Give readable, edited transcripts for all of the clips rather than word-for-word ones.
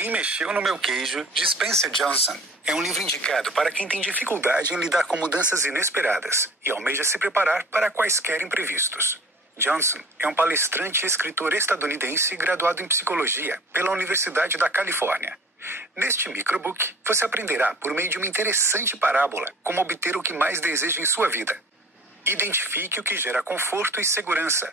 Quem Mexeu no Meu Queijo, de Spencer Johnson, é um livro indicado para quem tem dificuldade em lidar com mudanças inesperadas e almeja se preparar para quaisquer imprevistos. Johnson é um palestrante e escritor estadunidense graduado em psicologia pela Universidade da Califórnia. Neste microbook, você aprenderá, por meio de uma interessante parábola, como obter o que mais deseja em sua vida. Identifique o que gera conforto e segurança.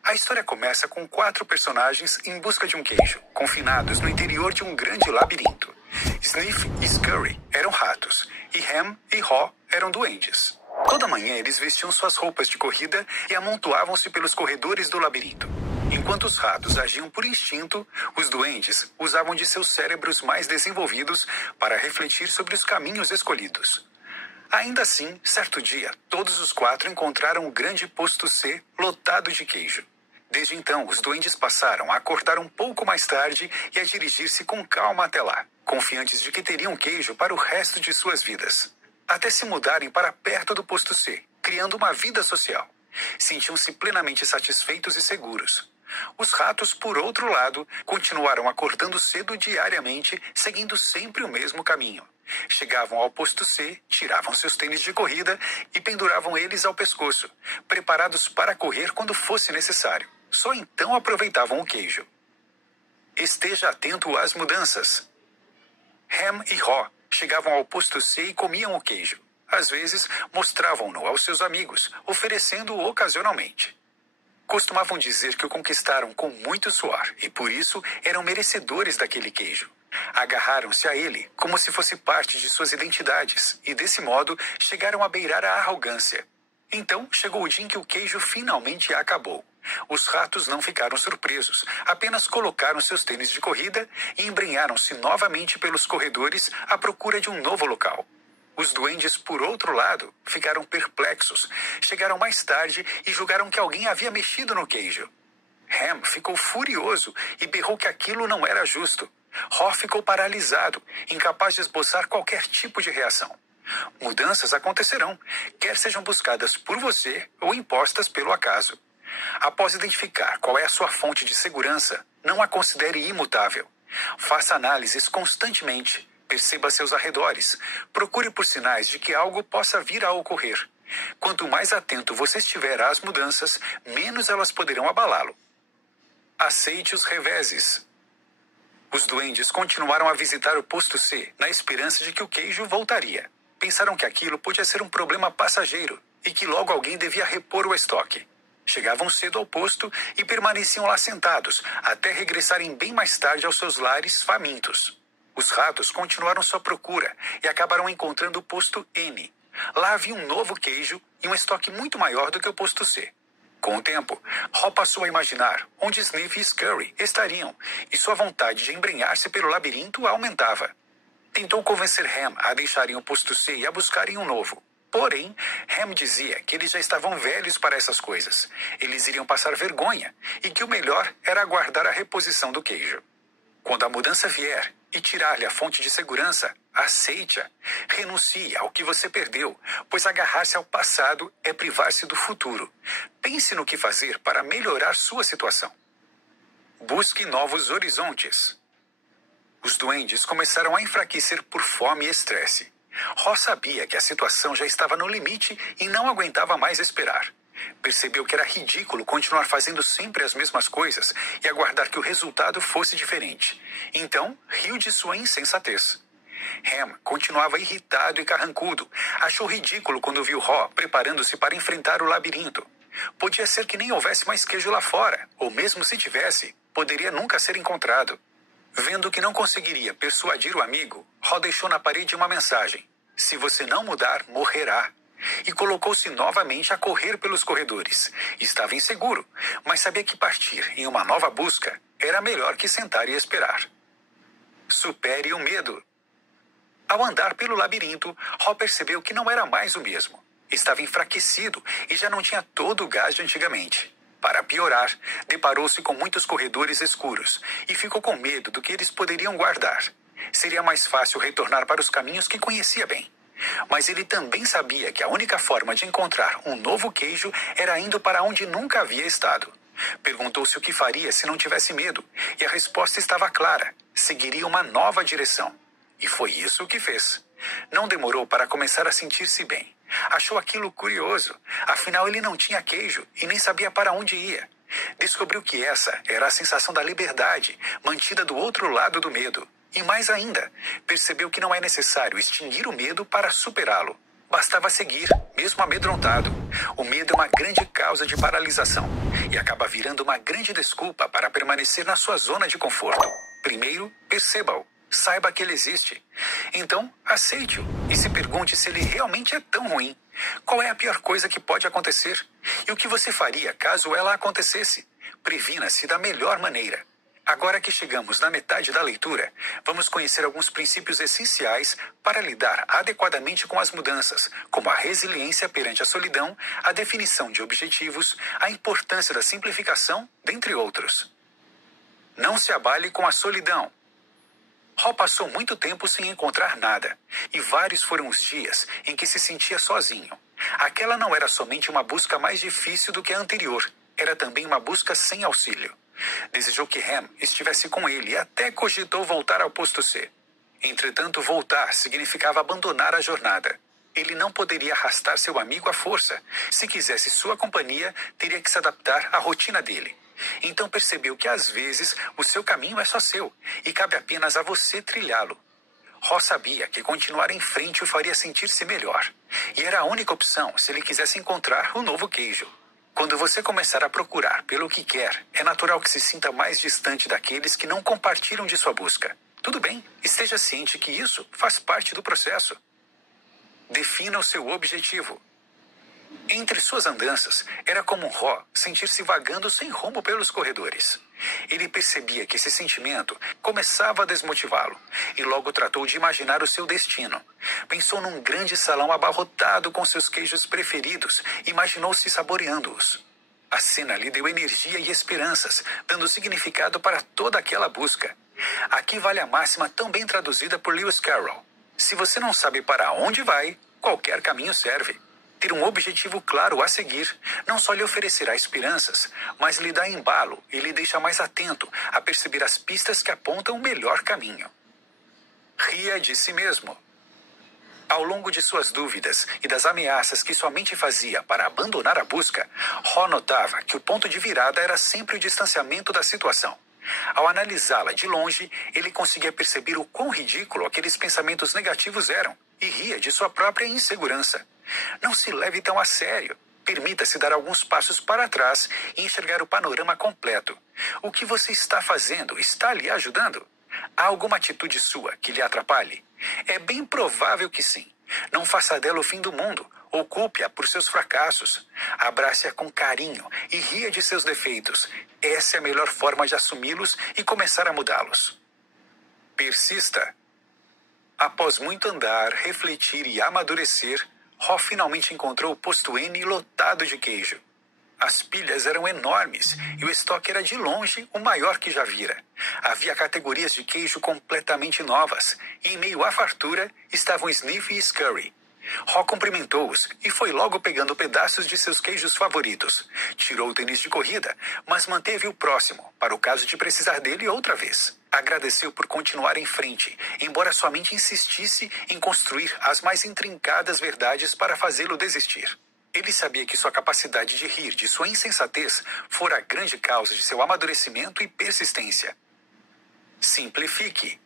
A história começa com 4 personagens em busca de um queijo, confinados no interior de um grande labirinto. Sniff e Scurry eram ratos, e Ham e Haw eram duendes. Toda manhã eles vestiam suas roupas de corrida e amontoavam-se pelos corredores do labirinto. Enquanto os ratos agiam por instinto, os duendes usavam de seus cérebros mais desenvolvidos para refletir sobre os caminhos escolhidos. Ainda assim, certo dia, todos os 4 encontraram o grande posto C lotado de queijo. Desde então, os duendes passaram a acordar um pouco mais tarde e a dirigir-se com calma até lá, confiantes de que teriam queijo para o resto de suas vidas. Até se mudarem para perto do posto C, criando uma vida social. Sentiam-se plenamente satisfeitos e seguros. Os ratos, por outro lado, continuaram acordando cedo diariamente, seguindo sempre o mesmo caminho. Chegavam ao posto C, tiravam seus tênis de corrida e penduravam eles ao pescoço, preparados para correr quando fosse necessário. Só então aproveitavam o queijo. Esteja atento às mudanças. Ham e Haw chegavam ao posto C e comiam o queijo. Às vezes, mostravam-no aos seus amigos, oferecendo-o ocasionalmente. Costumavam dizer que o conquistaram com muito suor e, por isso, eram merecedores daquele queijo. Agarraram-se a ele como se fosse parte de suas identidades e, desse modo, chegaram a beirar a arrogância. Então, chegou o dia em que o queijo finalmente acabou. Os ratos não ficaram surpresos, apenas colocaram seus tênis de corrida e embrenharam-se novamente pelos corredores à procura de um novo local. Os duendes, por outro lado, ficaram perplexos, chegaram mais tarde e julgaram que alguém havia mexido no queijo. Ham ficou furioso e berrou que aquilo não era justo. Haw ficou paralisado, incapaz de esboçar qualquer tipo de reação. Mudanças acontecerão, quer sejam buscadas por você ou impostas pelo acaso. Após identificar qual é a sua fonte de segurança, não a considere imutável. Faça análises constantemente, perceba seus arredores, procure por sinais de que algo possa vir a ocorrer. Quanto mais atento você estiver às mudanças, menos elas poderão abalá-lo. Aceite os reveses. Os duendes continuaram a visitar o posto C, na esperança de que o queijo voltaria. Pensaram que aquilo podia ser um problema passageiro e que logo alguém devia repor o estoque. Chegavam cedo ao posto e permaneciam lá sentados, até regressarem bem mais tarde aos seus lares famintos. Os ratos continuaram sua procura e acabaram encontrando o posto N. Lá havia um novo queijo e um estoque muito maior do que o posto C. Com o tempo, Haw passou a imaginar onde Sniff e Scurry estariam, e sua vontade de embrenhar-se pelo labirinto aumentava. Tentou convencer Ham a deixarem o posto C e a buscarem um novo. Porém, Ham dizia que eles já estavam velhos para essas coisas. Eles iriam passar vergonha e que o melhor era aguardar a reposição do queijo. Quando a mudança vier e tirar-lhe a fonte de segurança, aceite-a. Renuncie ao que você perdeu, pois agarrar-se ao passado é privar-se do futuro. Pense no que fazer para melhorar sua situação. Busque novos horizontes. Os duendes começaram a enfraquecer por fome e estresse. Haw sabia que a situação já estava no limite e não aguentava mais esperar. Percebeu que era ridículo continuar fazendo sempre as mesmas coisas e aguardar que o resultado fosse diferente. Então, riu de sua insensatez. Ham continuava irritado e carrancudo. Achou ridículo quando viu Haw preparando-se para enfrentar o labirinto. Podia ser que nem houvesse mais queijo lá fora, ou mesmo se tivesse, poderia nunca ser encontrado. Vendo que não conseguiria persuadir o amigo, Haw deixou na parede uma mensagem: "Se você não mudar, morrerá." E colocou-se novamente a correr pelos corredores. Estava inseguro, mas sabia que partir em uma nova busca era melhor que sentar e esperar. Supere o medo. Ao andar pelo labirinto, Haw percebeu que não era mais o mesmo. Estava enfraquecido e já não tinha todo o gás de antigamente. Para piorar, deparou-se com muitos corredores escuros e ficou com medo do que eles poderiam guardar. Seria mais fácil retornar para os caminhos que conhecia bem. Mas ele também sabia que a única forma de encontrar um novo queijo era indo para onde nunca havia estado. Perguntou-se o que faria se não tivesse medo, e a resposta estava clara: seguiria uma nova direção. E foi isso que fez. Não demorou para começar a sentir-se bem. Achou aquilo curioso, afinal ele não tinha queijo e nem sabia para onde ia. Descobriu que essa era a sensação da liberdade, mantida do outro lado do medo. E mais ainda, percebeu que não é necessário extinguir o medo para superá-lo. Bastava seguir, mesmo amedrontado. O medo é uma grande causa de paralisação e acaba virando uma grande desculpa para permanecer na sua zona de conforto. Primeiro, perceba-o. Saiba que ele existe. Então, aceite-o e se pergunte se ele realmente é tão ruim. Qual é a pior coisa que pode acontecer? E o que você faria caso ela acontecesse? Previna-se da melhor maneira. Agora que chegamos na metade da leitura, vamos conhecer alguns princípios essenciais para lidar adequadamente com as mudanças, como a resiliência perante a solidão, a definição de objetivos, a importância da simplificação, dentre outros. Não se abale com a solidão. Hall passou muito tempo sem encontrar nada, e vários foram os dias em que se sentia sozinho. Aquela não era somente uma busca mais difícil do que a anterior, era também uma busca sem auxílio. Desejou que Ham estivesse com ele e até cogitou voltar ao posto C. Entretanto, voltar significava abandonar a jornada. Ele não poderia arrastar seu amigo à força. Se quisesse sua companhia, teria que se adaptar à rotina dele. Então percebeu que às vezes o seu caminho é só seu e cabe apenas a você trilhá-lo. Ross sabia que continuar em frente o faria sentir-se melhor. E era a única opção se ele quisesse encontrar o novo queijo. Quando você começar a procurar pelo que quer, é natural que se sinta mais distante daqueles que não compartilham de sua busca. Tudo bem, esteja ciente que isso faz parte do processo. Defina o seu objetivo. Entre suas andanças, era comum Ro sentir-se vagando sem rumo pelos corredores. Ele percebia que esse sentimento começava a desmotivá-lo e logo tratou de imaginar o seu destino. Pensou num grande salão abarrotado com seus queijos preferidos e imaginou-se saboreando-os. A cena lhe deu energia e esperanças, dando significado para toda aquela busca. Aqui vale a máxima tão bem traduzida por Lewis Carroll: se você não sabe para onde vai, qualquer caminho serve. Ter um objetivo claro a seguir não só lhe oferecerá esperanças, mas lhe dá embalo e lhe deixa mais atento a perceber as pistas que apontam o melhor caminho. Ria de si mesmo. Ao longo de suas dúvidas e das ameaças que sua mente fazia para abandonar a busca, Ro notava que o ponto de virada era sempre o distanciamento da situação. Ao analisá-la de longe, ele conseguia perceber o quão ridículo aqueles pensamentos negativos eram e ria de sua própria insegurança. Não se leve tão a sério. Permita-se dar alguns passos para trás e enxergar o panorama completo. O que você está fazendo está lhe ajudando? Há alguma atitude sua que lhe atrapalhe? É bem provável que sim. Não faça dela o fim do mundo. Ou culpe-a por seus fracassos. Abrace-a com carinho e ria de seus defeitos. Essa é a melhor forma de assumi-los e começar a mudá-los. Persista. Após muito andar, refletir e amadurecer, Ro finalmente encontrou o posto N lotado de queijo. As pilhas eram enormes e o estoque era de longe o maior que já vira. Havia categorias de queijo completamente novas e em meio à fartura estavam Sniff e Scurry. Ro cumprimentou-os e foi logo pegando pedaços de seus queijos favoritos. Tirou o tênis de corrida, mas manteve o próximo, para o caso de precisar dele outra vez. Agradeceu por continuar em frente, embora sua mente insistisse em construir as mais intrincadas verdades para fazê-lo desistir. Ele sabia que sua capacidade de rir de sua insensatez fora a grande causa de seu amadurecimento e persistência. Simplifique.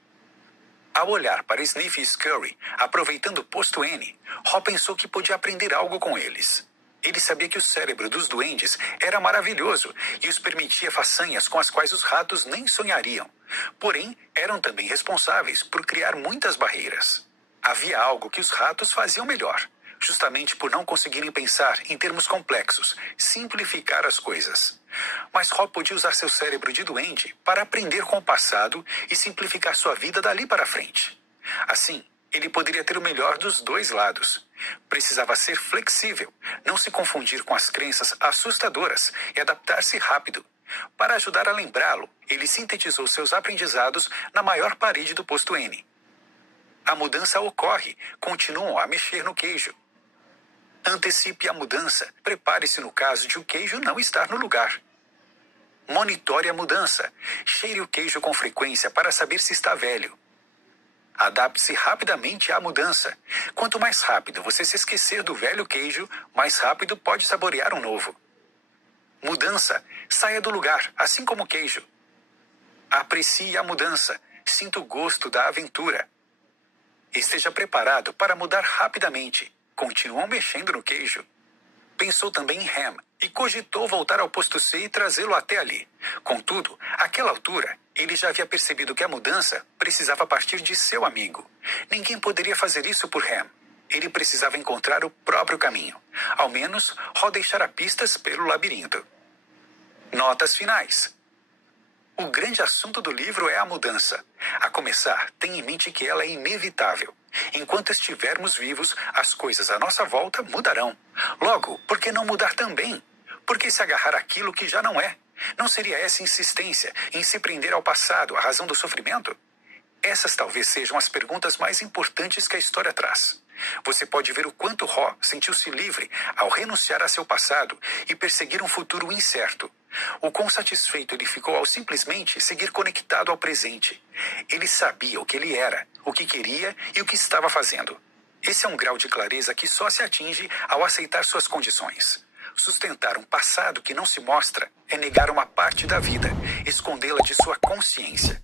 Ao olhar para Sniff e Scurry, aproveitando o posto N, Ro pensou que podia aprender algo com eles. Ele sabia que o cérebro dos duendes era maravilhoso e os permitia façanhas com as quais os ratos nem sonhariam. Porém, eram também responsáveis por criar muitas barreiras. Havia algo que os ratos faziam melhor, justamente por não conseguirem pensar em termos complexos, simplificar as coisas. Mas Ro podia usar seu cérebro de duende para aprender com o passado e simplificar sua vida dali para frente. Assim, ele poderia ter o melhor dos dois lados. Precisava ser flexível, não se confundir com as crenças assustadoras e adaptar-se rápido. Para ajudar a lembrá-lo, ele sintetizou seus aprendizados na maior parede do posto N. A mudança ocorre, continuam a mexer no queijo. Antecipe a mudança, prepare-se no caso de o queijo não estar no lugar. Monitore a mudança. Cheire o queijo com frequência para saber se está velho. Adapte-se rapidamente à mudança. Quanto mais rápido você se esquecer do velho queijo, mais rápido pode saborear um novo. Mudança. Saia do lugar, assim como o queijo. Aprecie a mudança. Sinta o gosto da aventura. Esteja preparado para mudar rapidamente. Continuam mexendo no queijo. Pensou também em Ham e cogitou voltar ao posto C e trazê-lo até ali. Contudo, àquela altura, ele já havia percebido que a mudança precisava partir de seu amigo. Ninguém poderia fazer isso por Ham. Ele precisava encontrar o próprio caminho. Ao menos, Ro deixara pistas pelo labirinto. Notas finais. O grande assunto do livro é a mudança. A começar, tenha em mente que ela é inevitável. Enquanto estivermos vivos, as coisas à nossa volta mudarão. Logo, por que não mudar também? Por que se agarrar àquilo que já não é? Não seria essa insistência em se prender ao passado, a razão do sofrimento? Essas talvez sejam as perguntas mais importantes que a história traz. Você pode ver o quanto Ro sentiu-se livre ao renunciar a seu passado e perseguir um futuro incerto. O quão satisfeito ele ficou ao simplesmente seguir conectado ao presente. Ele sabia o que ele era, o que queria e o que estava fazendo. Esse é um grau de clareza que só se atinge ao aceitar suas condições. Sustentar um passado que não se mostra é negar uma parte da vida, escondê-la de sua consciência.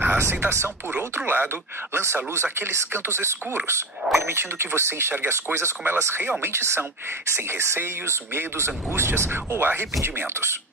A aceitação, por outro lado, lança luz àqueles cantos escuros, permitindo que você enxergue as coisas como elas realmente são, sem receios, medos, angústias ou arrependimentos.